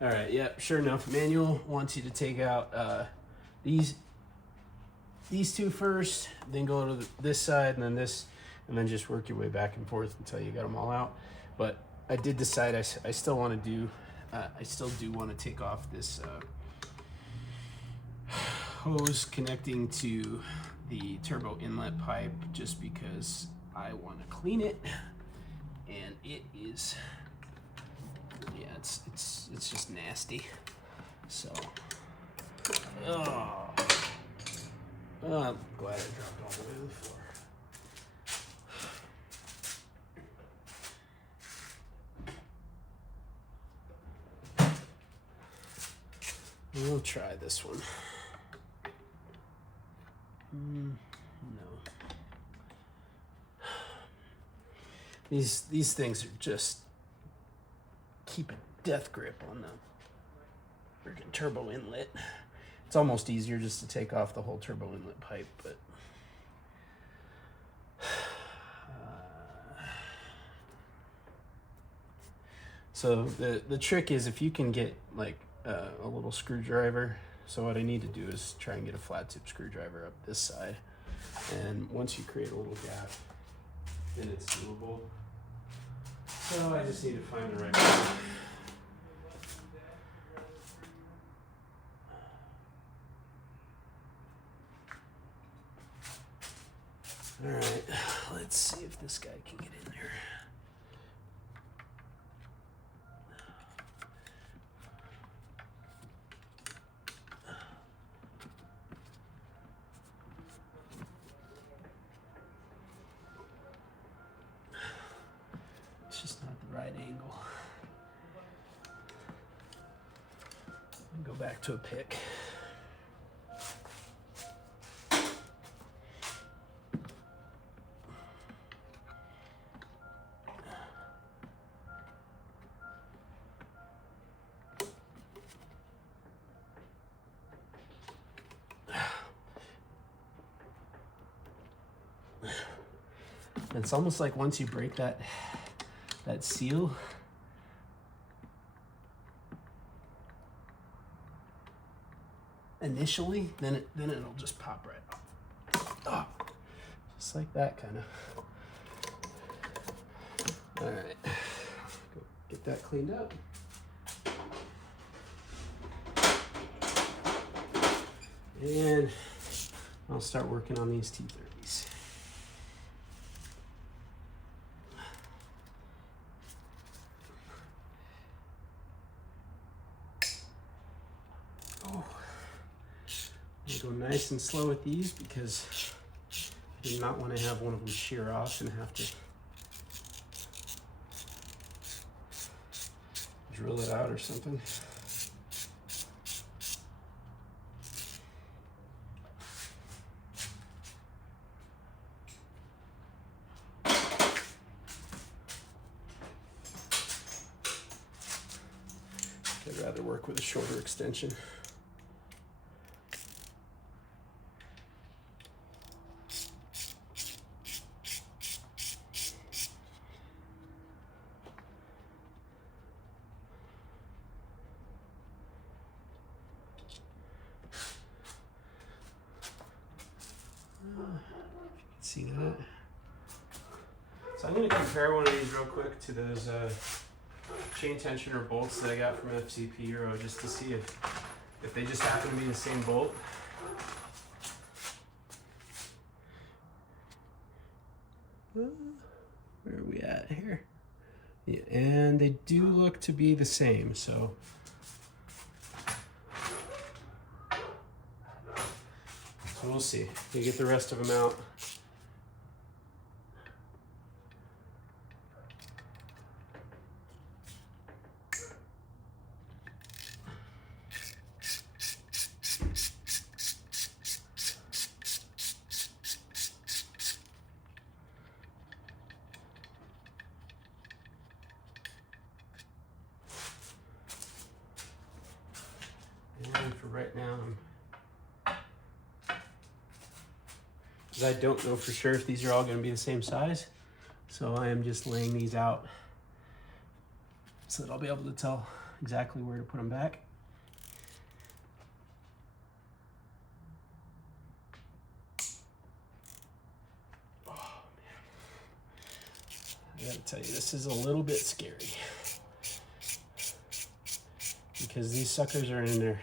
All right, yeah, sure enough, manual wants you to take out these two first, then go to this side and then this, and then just work your way back and forth until you got them all out. But I did decide I still want to do, I still do want to take off this hose connecting to the turbo inlet pipe, just because I want to clean it, and it is, yeah, it's just nasty. So, oh, I'm glad I dropped all the way to the floor. We'll try this one. No. These things are just keep a death grip on the freaking turbo inlet. It's almost easier just to take off the whole turbo inlet pipe, but so the trick is if you can get like a little screwdriver. So what I need to do is try and get a flat tip screwdriver up this side, and once you create a little gap, then it's doable. So I just need to find the right one. All right, let's see if this guy can get in there. It's just not the right angle. Go back to a pick. It's almost like once you break that seal, initially, then it'll just pop right off. Oh, just like that, kind of. All right, go get that cleaned up. And I'll start working on these T30s. Oh, I'm gonna go nice and slow with these because I do not want to have one of them shear off and have to drill it out or something. I'd rather work with a shorter extension. See that? So I'm going to compare one of these real quick to those chain tensioner bolts that I got from FCP Euro, just to see if they just happen to be the same bolt. Where are we at here? Yeah, and they do look to be the same, so we'll see. We get the rest of them out. And for right now, because I don't know for sure if these are all going to be the same size, so I am just laying these out so that I'll be able to tell exactly where to put them back. Oh man, I gotta tell you, this is a little bit scary because these suckers are in there.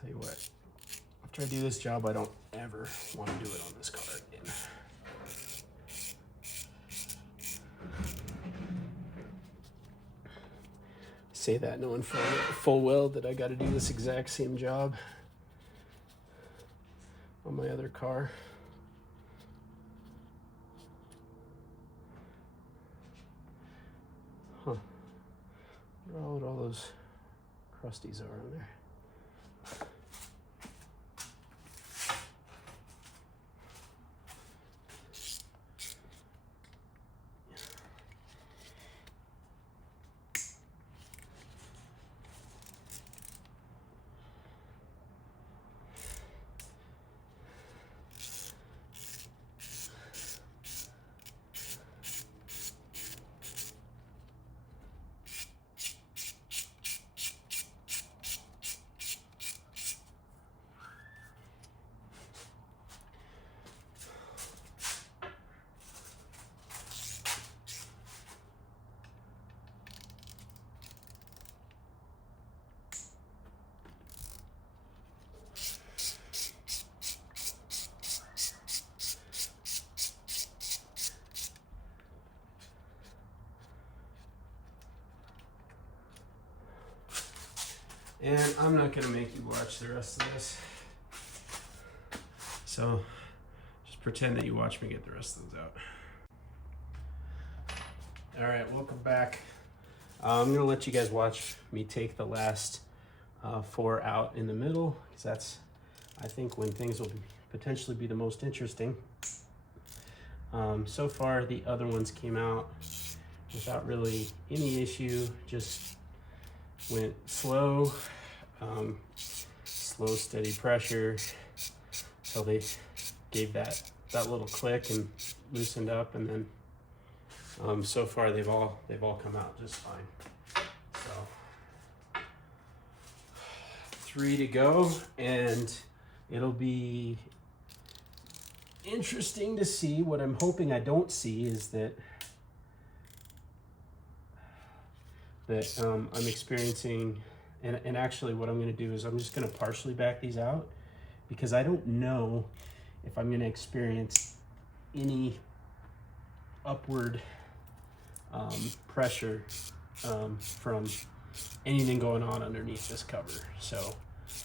Tell you what, after I do this job, I don't ever want to do it on this car again. Say that knowing full well that I got to do this exact same job on my other car. Huh. I wonder what all those crusties are on there. And I'm not gonna make you watch the rest of this. So just pretend that you watch me get the rest of those out. All right, welcome back. I'm gonna let you guys watch me take the last 4 out in the middle, because that's, I think, when things will potentially be the most interesting. So far, the other ones came out without really any issue, just went slow, slow, steady pressure until they gave that little click and loosened up, and then so far they've all come out just fine. So 3 to go, and it'll be interesting to see. What I'm hoping I don't see is that I'm experiencing, and actually what I'm going to do is I'm just going to partially back these out, because I don't know if I'm going to experience any upward pressure from anything going on underneath this cover. So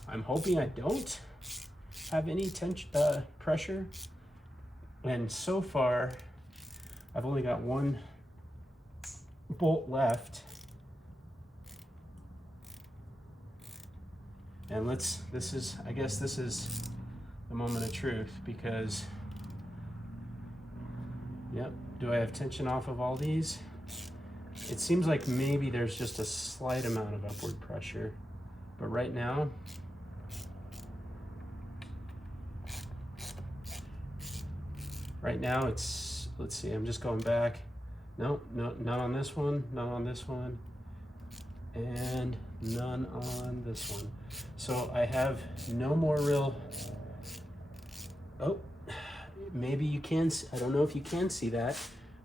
I'm hoping I don't have any pressure, and so far I've only got 1 bolt left. And I guess this is the moment of truth, because, yep, do I have tension off of all these? It seems like maybe there's just a slight amount of upward pressure, but right now, it's, let's see, I'm just going back. Nope, no, none on this one, none on this one, and none on this one. So I have no more real, oh, maybe you can, I don't know if you can see that,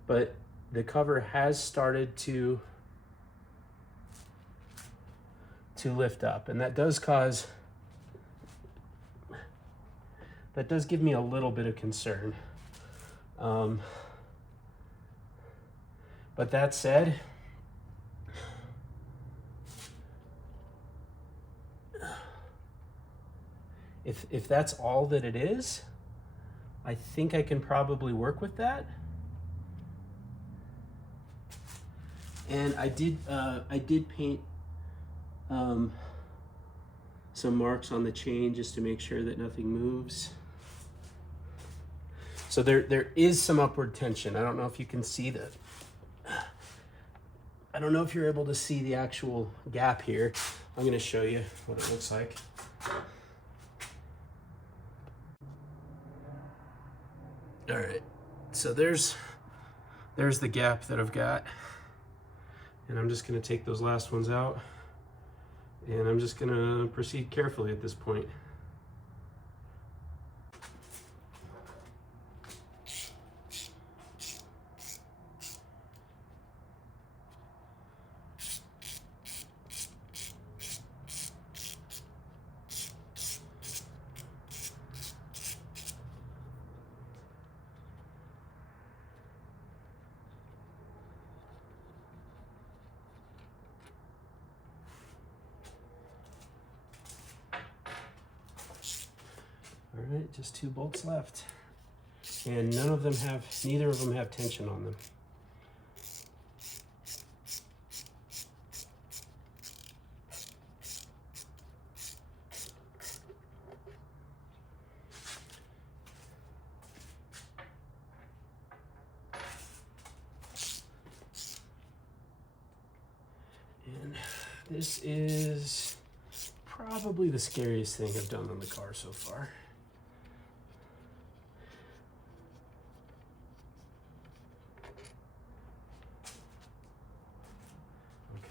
but the cover has started to lift up, and that does give me a little bit of concern. But that said, if that's all that it is, I think I can probably work with that. And I did paint some marks on the chain just to make sure that nothing moves. So there is some upward tension. I don't know if you can see that. I don't know if you're able to see the actual gap here. I'm going to show you what it looks like. All right, so there's the gap that I've got, and I'm just going to take those last ones out, and I'm just going to proceed carefully at this point. All right, just 2 bolts left, and neither of them have tension on them. And this is probably the scariest thing I've done on the car so far.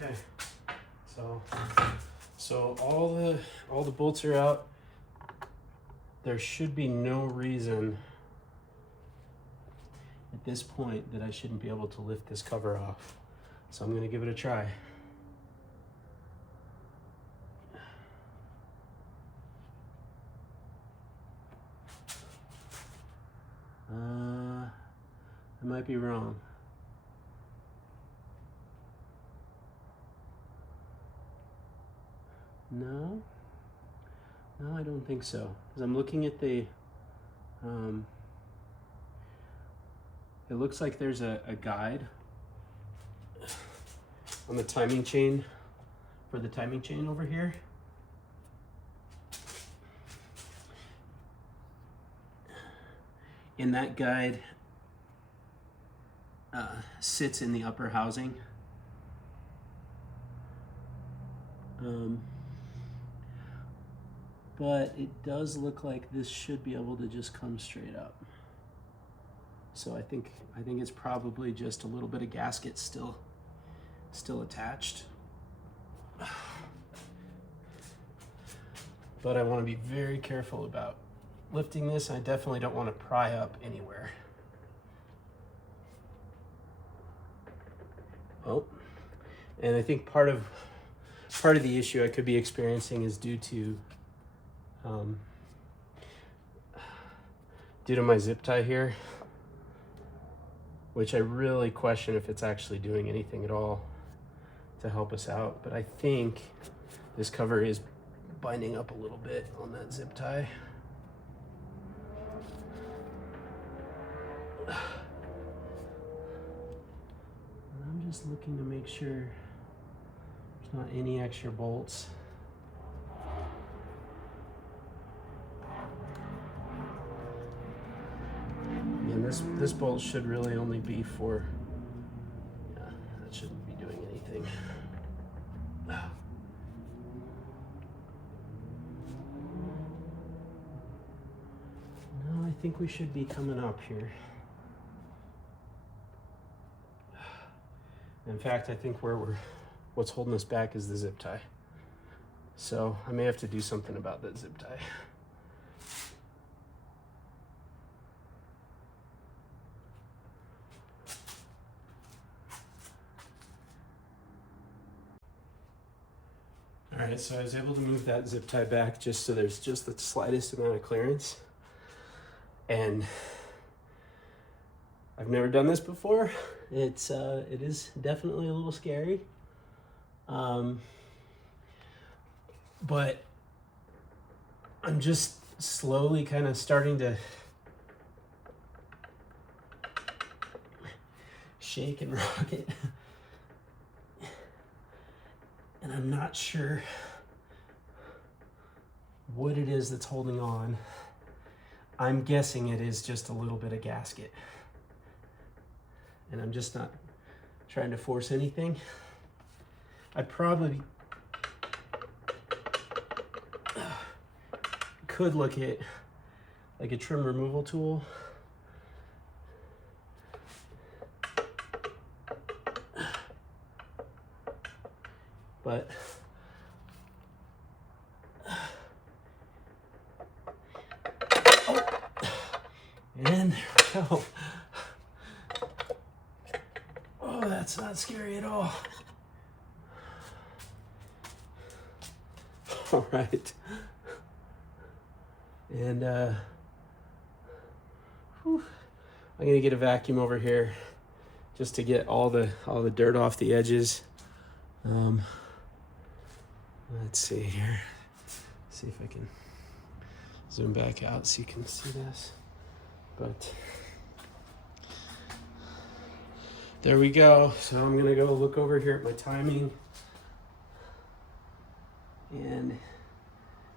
Okay, so all the bolts are out. There should be no reason at this point that I shouldn't be able to lift this cover off. So I'm going to give it a try. I might be wrong. No, I don't think so. Because I'm looking at the, it looks like there's a guide on the timing chain, for the timing chain over here. And that guide sits in the upper housing. But it does look like this should be able to just come straight up. So I think it's probably just a little bit of gasket still attached. But I want to be very careful about lifting this. I definitely don't want to pry up anywhere. Oh, and I think part of the issue I could be experiencing is due to my zip tie here, which I really question if it's actually doing anything at all to help us out. But I think this cover is binding up a little bit on that zip tie. I'm just looking to make sure there's not any extra bolts. And this bolt should really only be for, yeah, that shouldn't be doing anything. No, I think we should be coming up here. In fact, I think what's holding us back is the zip tie. So I may have to do something about that zip tie. All right, so I was able to move that zip tie back just so there's just the slightest amount of clearance. And I've never done this before. It is definitely a little scary. But I'm just slowly kind of starting to shake and rock it. And I'm not sure what it is that's holding on. I'm guessing it is just a little bit of gasket. And I'm just not trying to force anything. I probably could look at like a trim removal tool. But and there we go. Oh, that's not scary at all. All right. And I'm gonna get a vacuum over here just to get all the dirt off the edges. Let's see here. See if I can zoom back out so you can see this. But there we go. So I'm gonna go look over here at my timing. And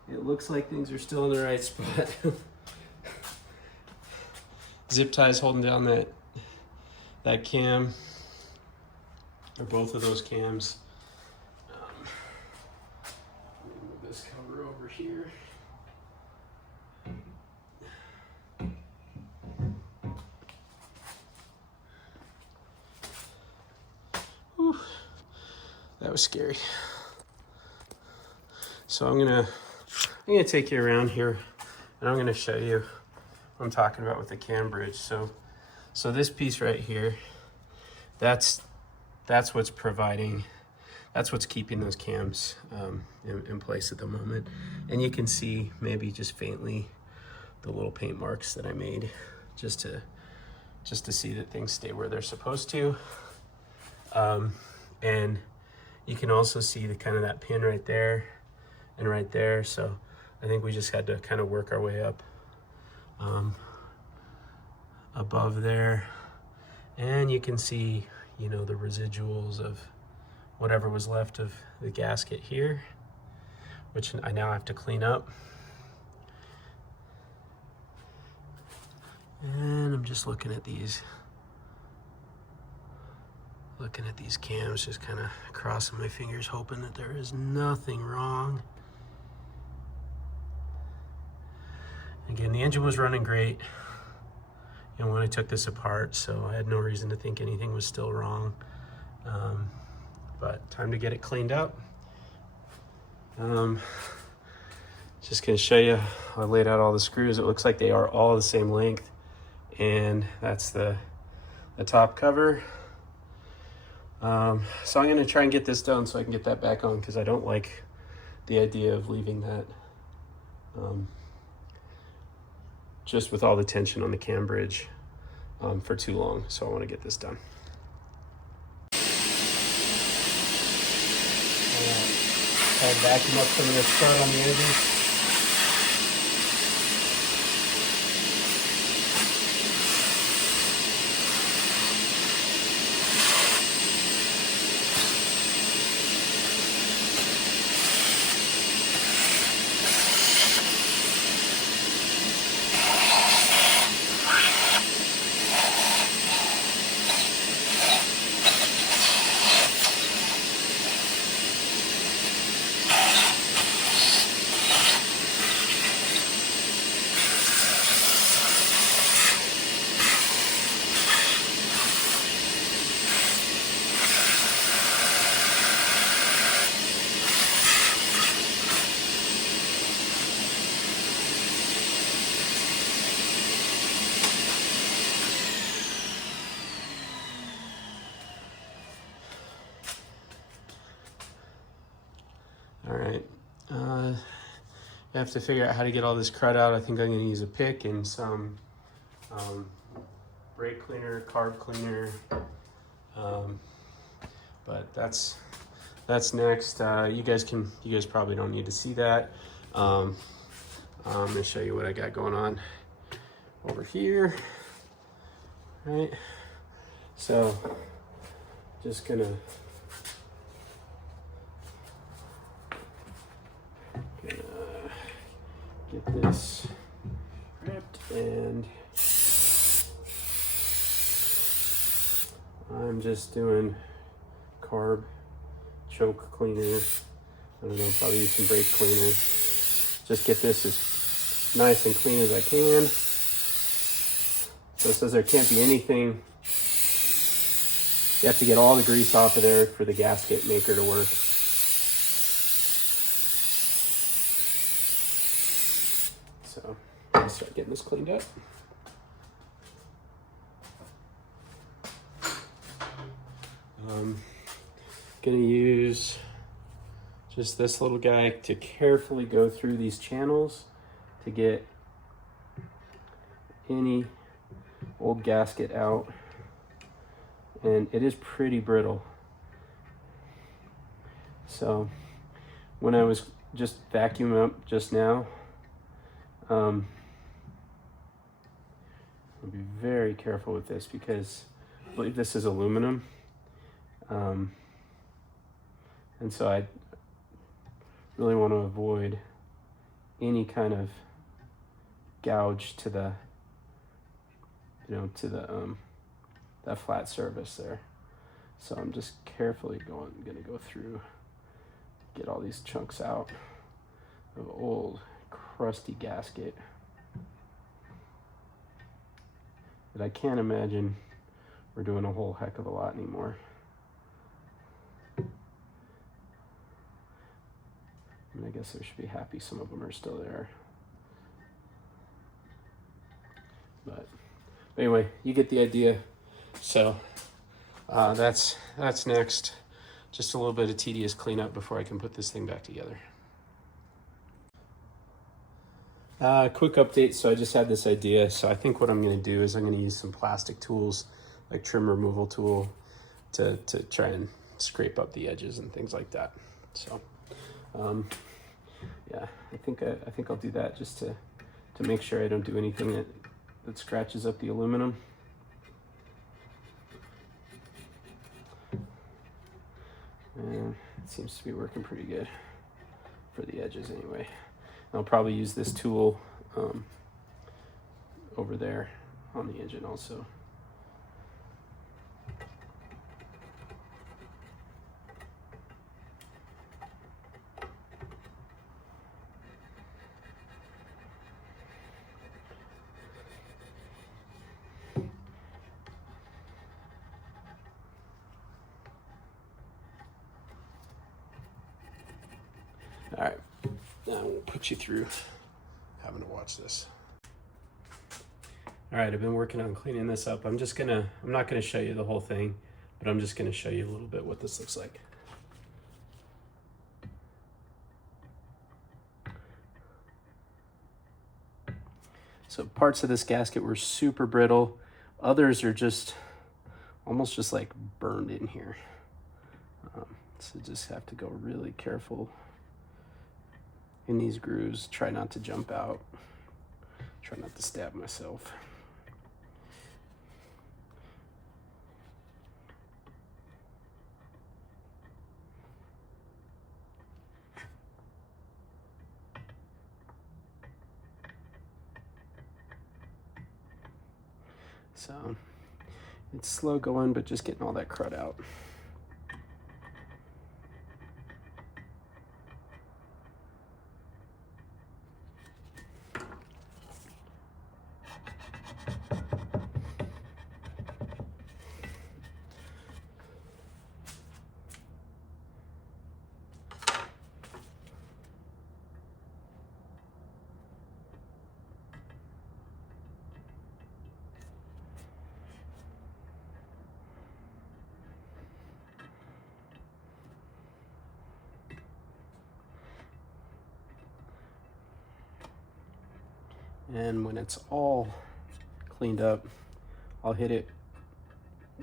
it looks like things are still in the right spot. Zip ties holding down that cam, or both of those cams. Move this cover over here. Whew. That was scary. So I'm gonna take you around here, and I'm gonna show you what I'm talking about with the cam bridge. So this piece right here, that's what's providing, that's what's keeping those cams in place at the moment. And you can see maybe just faintly the little paint marks that I made just to see that things stay where they're supposed to. And you can also see the kind of that pin right there and right there. So I think we just had to kind of work our way up above there. And you can see, you know, the residuals of whatever was left of the gasket here, which I now have to clean up. And I'm just looking at these cams, just kind of crossing my fingers, hoping that there is nothing wrong. Again, the engine was running great, you know, when I took this apart, so I had no reason to think anything was still wrong. But time to get it cleaned up. Just gonna show you, I laid out all the screws. It looks like they are all the same length, and that's the top cover. So I'm gonna try and get this done so I can get that back on, because I don't like the idea of leaving that just with all the tension on the cam bridge for too long. So I want to get this done. I'll vacuum up some of this crud on the edges. have to figure out how to get all this crud out. I think I'm gonna use a pick and some brake cleaner, carb cleaner, but that's next. You guys probably don't need to see that. I'm gonna show you what I got going on over here. All right, so just gonna get this wrapped, and I'm just doing carb choke cleaner. I don't know, probably use some brake cleaner. Just get this as nice and clean as I can. So it says there can't be anything. You have to get all the grease off of there for the gasket maker to work. So let's start getting this cleaned up. Gonna use just this little guy to carefully go through these channels to get any old gasket out, and it is pretty brittle. So when I was just vacuuming up just now, I'll be very careful with this because I believe this is aluminum. And so I really want to avoid any kind of gouge to the, that flat surface there. So I'm just carefully gonna go through, get all these chunks out of old crusty gasket that I can't imagine we're doing a whole heck of a lot anymore. I guess I should be happy some of them are still there. But anyway, you get the idea. So that's next. Just a little bit of tedious cleanup before I can put this thing back together. Quick update. So I just had this idea. So I think what I'm going to do is I'm going to use some plastic tools, like trim removal tool, to try and scrape up the edges and things like that. So yeah, I think I'll do that just to make sure I don't do anything that scratches up the aluminum. And it seems to be working pretty good for the edges anyway. I'll probably use this tool over there on the engine also. All right, now we'll put you through having to watch this. All right, I've been working on cleaning this up. I'm not gonna show you the whole thing, but I'm just gonna show you a little bit what this looks like. So parts of this gasket were super brittle. Others are just almost just like burned in here. So just have to go really careful in these grooves. Try not to jump out. Try not to stab myself. So it's slow going, but just getting all that crud out. And when it's all cleaned up, I'll hit it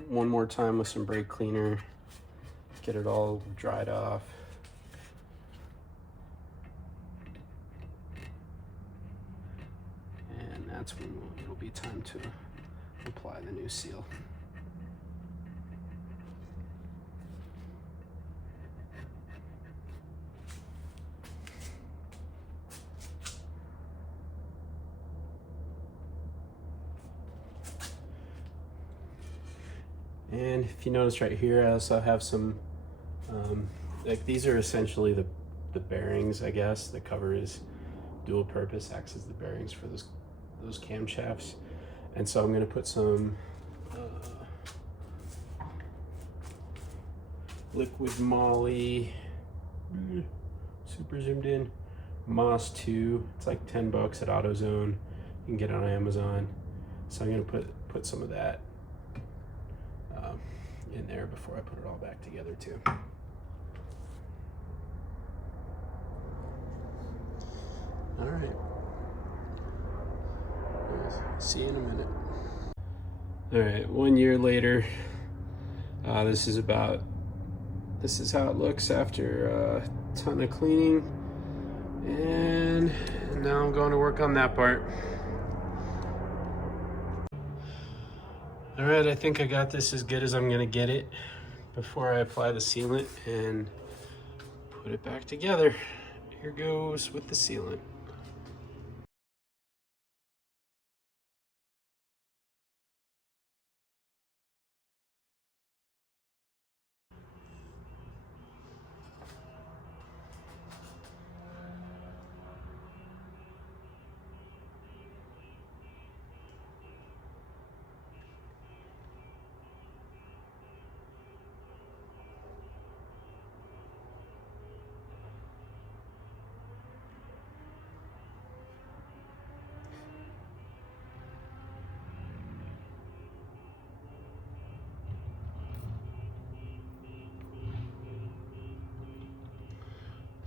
one more time with some brake cleaner, get it all dried off. And that's when it'll be time to apply the new seal. And if you notice right here, I also have some, like these are essentially the bearings, I guess. The cover is dual purpose, acts as the bearings for those camshafts. And so I'm gonna put some liquid moly, super zoomed in, Moss 2. It's like 10 bucks at AutoZone. You can get it on Amazon. So I'm gonna put some of that in there before I put it all back together too. All right. See you in a minute. All right, 1 year later, this is how it looks after a ton of cleaning. And now I'm going to work on that part. All right, I think I got this as good as I'm gonna get it before I apply the sealant and put it back together. Here goes with the sealant.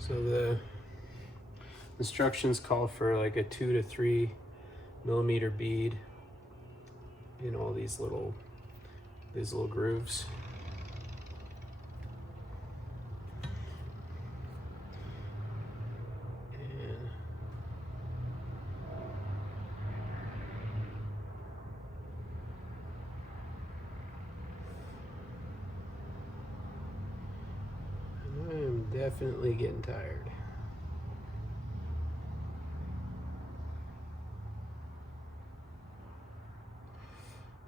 So the instructions call for like a 2 to 3 millimeter bead in all these little grooves. And I am definitely getting tired.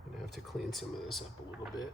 I'm gonna have to clean some of this up a little bit.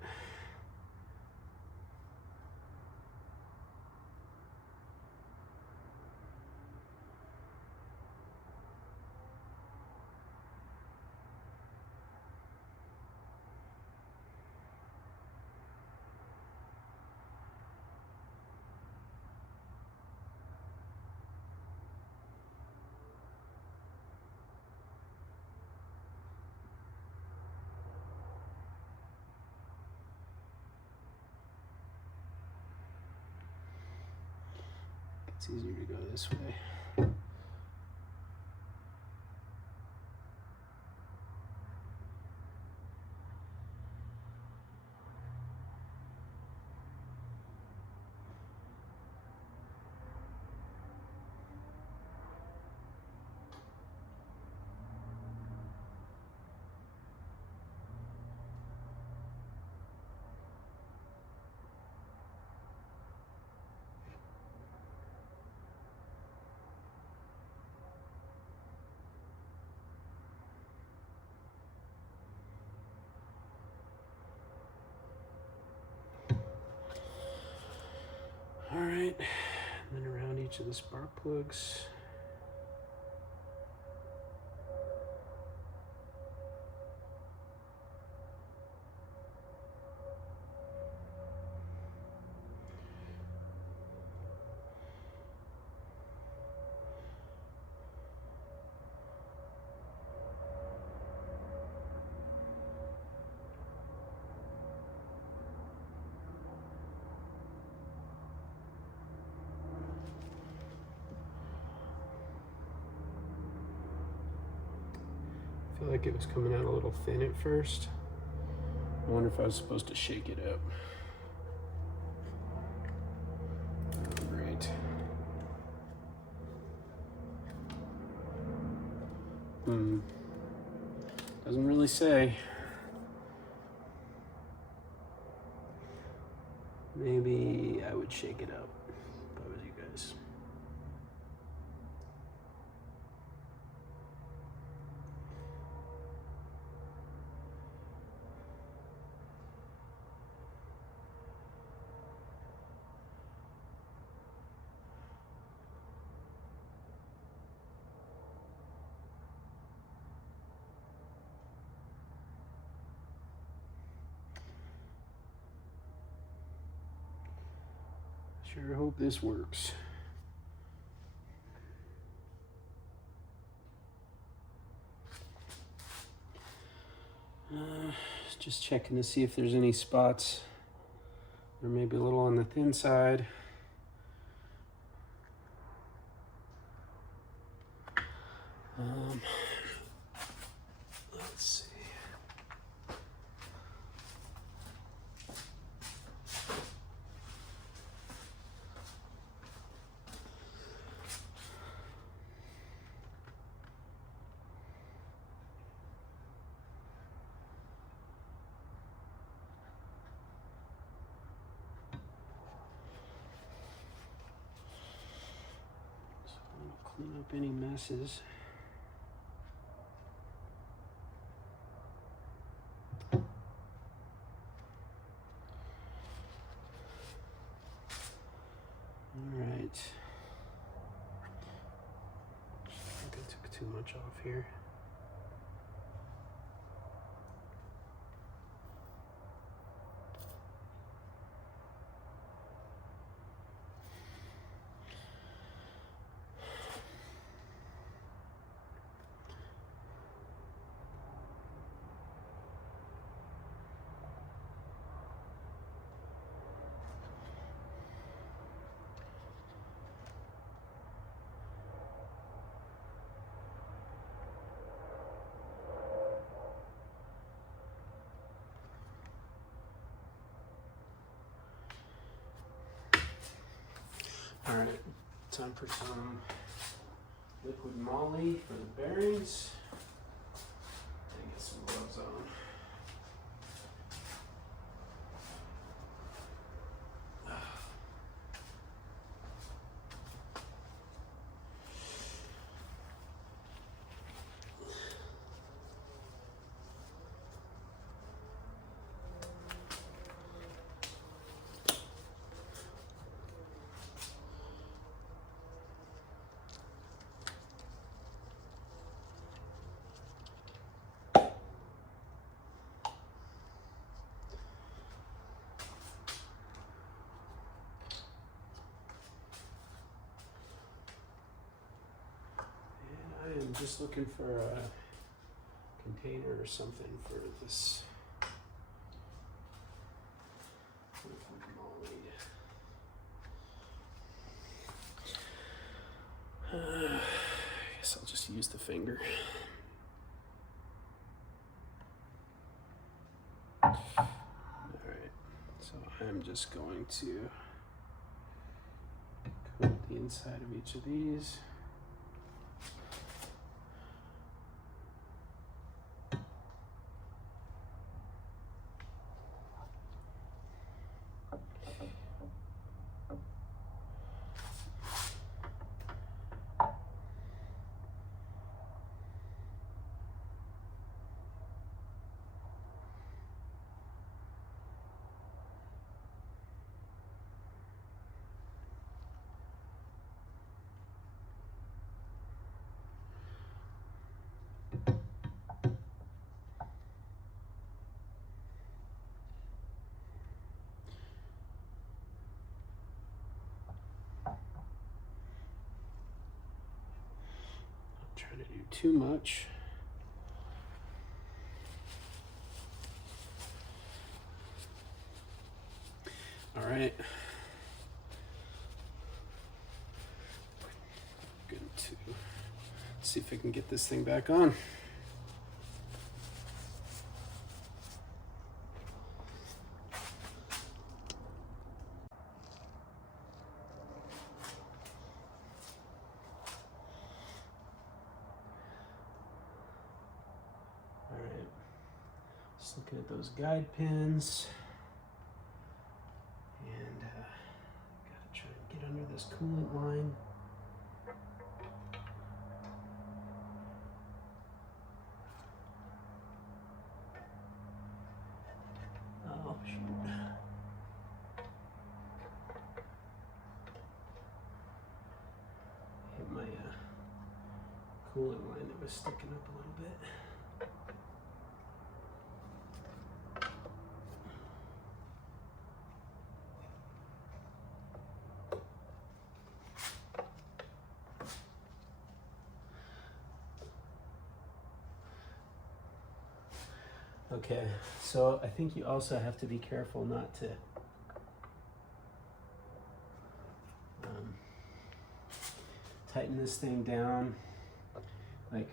It's easier to go this way. All right, and then around each of the spark plugs. feel like it was coming out a little thin at first. I wonder if I was supposed to shake it up. All right. Doesn't really say. Maybe I would shake it up if I was you guys. Sure hope this works. Just checking to see if there's any spots or maybe a little on the thin side. Let's see. Clean up any messes. All right. I think I took too much off here. All right, time for some liquid moly for the bearings. And get some gloves on. I'm just looking for a container or something for this liquid moly. I guess I'll just use the finger. All right, so I'm just going to coat the inside of each of these. Trying to do too much. All right. Good to see if I can get this thing back on. Just looking at those guide pins. And gotta try and get under this coolant line. Oh, shoot. Hit my coolant line that was sticking up a little bit. Okay, so I think you also have to be careful not to tighten this thing down, like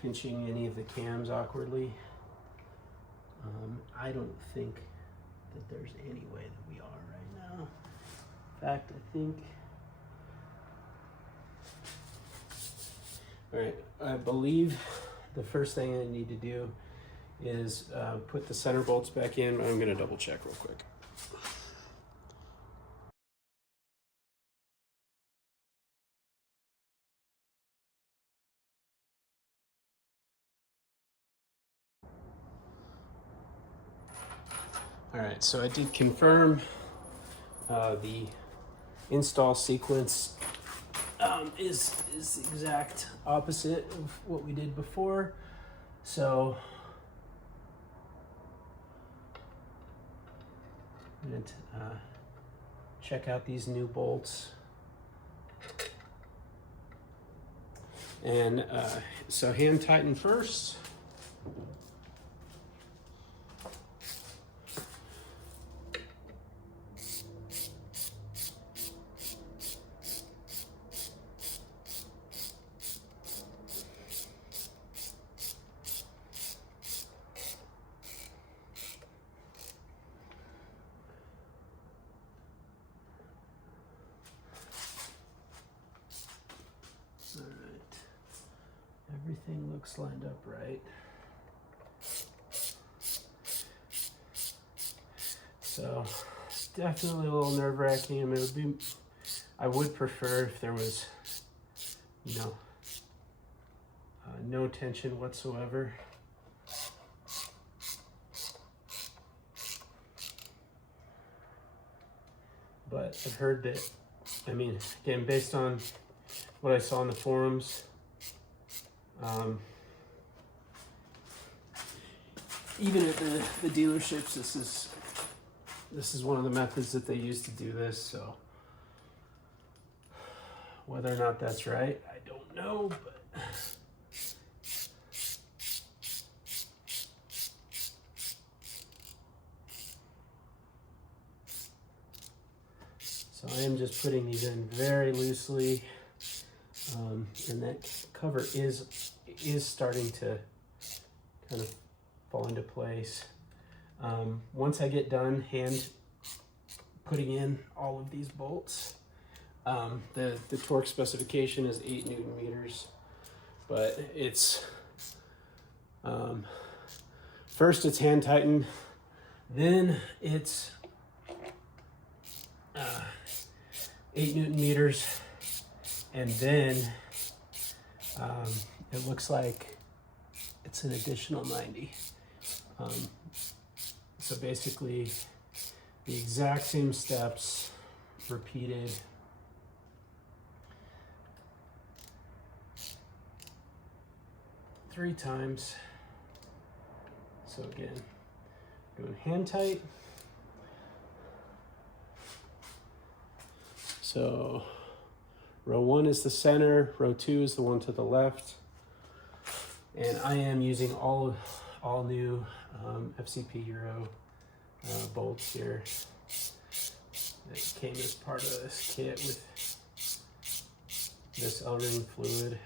pinching any of the cams awkwardly. I don't think that there's any way that we are right now. In fact, I think, all right, I believe the first thing I need to do is put the center bolts back in. I'm gonna double check real quick. All right, so I did confirm the install sequence is the exact opposite of what we did before. So I'm going to check out these new bolts. And so hand tighten first. Everything looks lined up right. So definitely a little nerve-wracking. I mean, I would prefer if there was, you know, no tension whatsoever. But I've heard that, I mean, again, based on what I saw in the forums, even at the dealerships, this is one of the methods that they use to do this. So whether or not that's right, I don't know, but so I am just putting these in very loosely, and that cover is starting to kind of fall into place. Once I get done hand putting in all of these bolts, the torque specification is 8 Newton meters, but it's first it's hand tightened, then it's 8 Newton meters, and then it looks like it's an additional 90. So basically the exact same steps repeated. Three times. So again, doing hand tight. So row 1 is the center, row 2 is the one to the left. And I am using all new FCP Euro bolts here. It came as part of this kit with this L-ring fluid,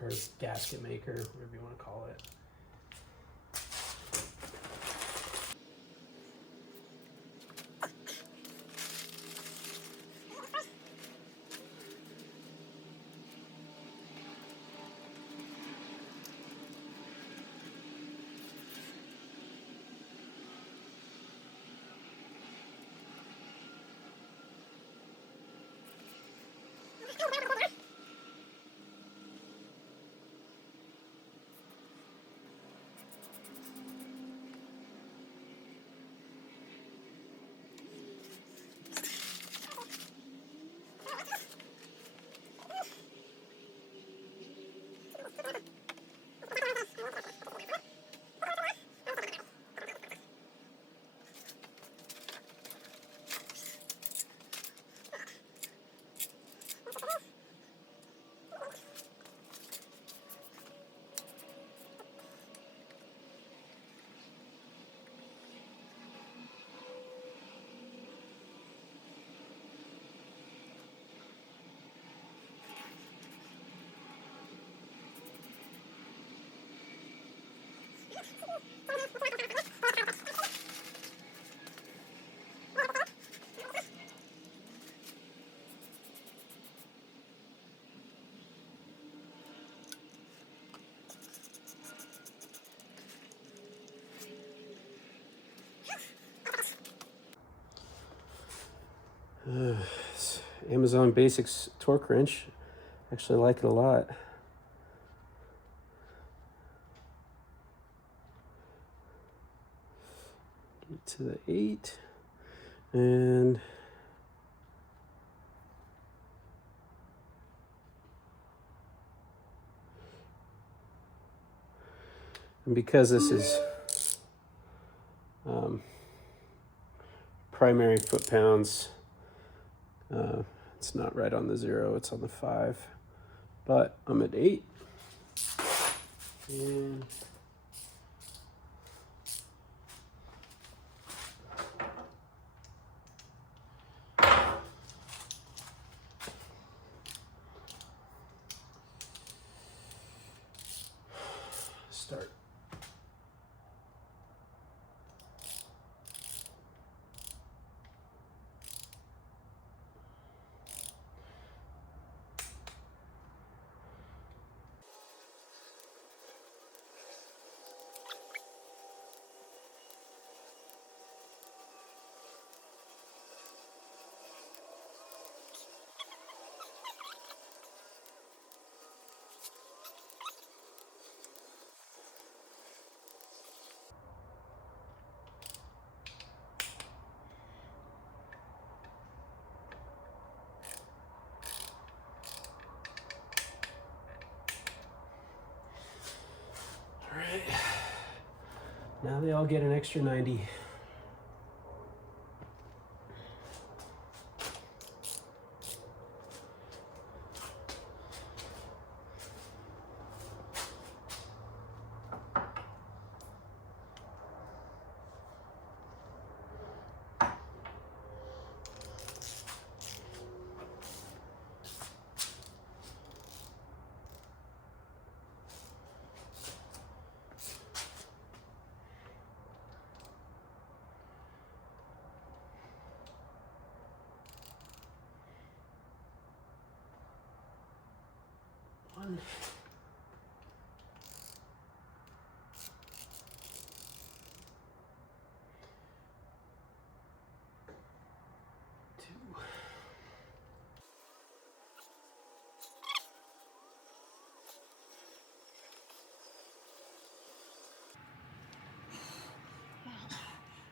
or gasket maker, whatever you want to call it. It's Amazon Basics torque wrench. Actually, I like it a lot. Get to the 8 and because this is primary foot-pounds, it's not right on the 0, it's on the 5, but I'm at 8. And start. Now they all get an extra 90. One. 2.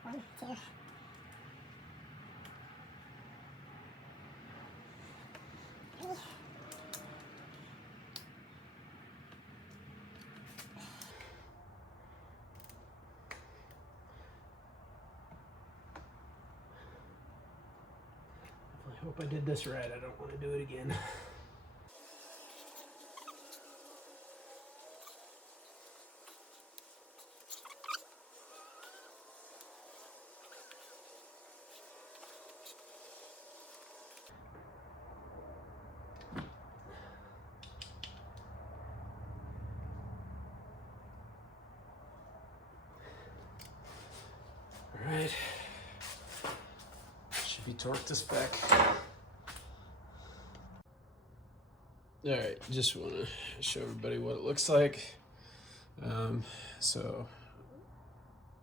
One, 2. I hope I did this right. I don't want to do it again. All right. Should be torqued to spec. All right, just want to show everybody what it looks like. So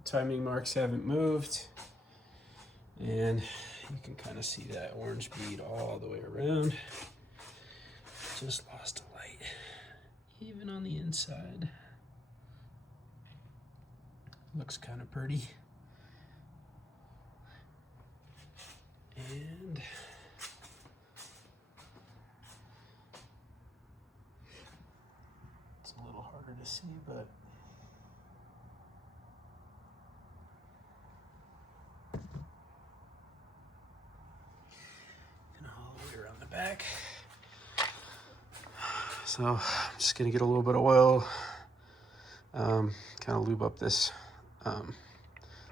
timing marks haven't moved, and you can kind of see that orange bead all the way around. Just lost a light, even on the inside. Looks kind of pretty. And it's a little harder to see, but and all the way around the back. So I'm just gonna get a little bit of oil, kind of lube up this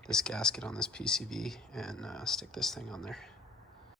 this gasket on this PCV, and stick this thing on there.